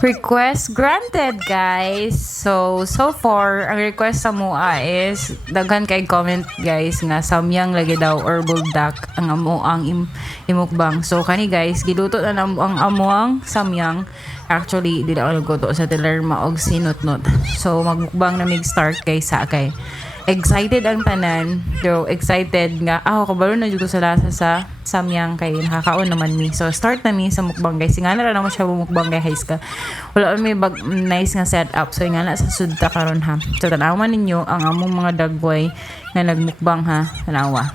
Request granted, guys. So far, ang request sa mua is daghan kay comment, guys, nga samyang lagi daw or buldak ang amo ang imukbang. So kani guys, giluto na ang amuang samyang. Actually, di na ako nagluto sa tilerma og sinutnot. So magmukbang na mig-start kay sa kay excited ang tanan. So, excited nga. Ako, kabalo na dito sa lasa sa samyang kay nakakaon naman mi. So, start na mi sa mukbang guys. Nga na naman siya mukbang kay Hais ka. Wala may nice nga setup. So, nga na sa sudta karon ha. So, tanawan ninyo ang among mga dagway na nagmukbang ha. Tanawa.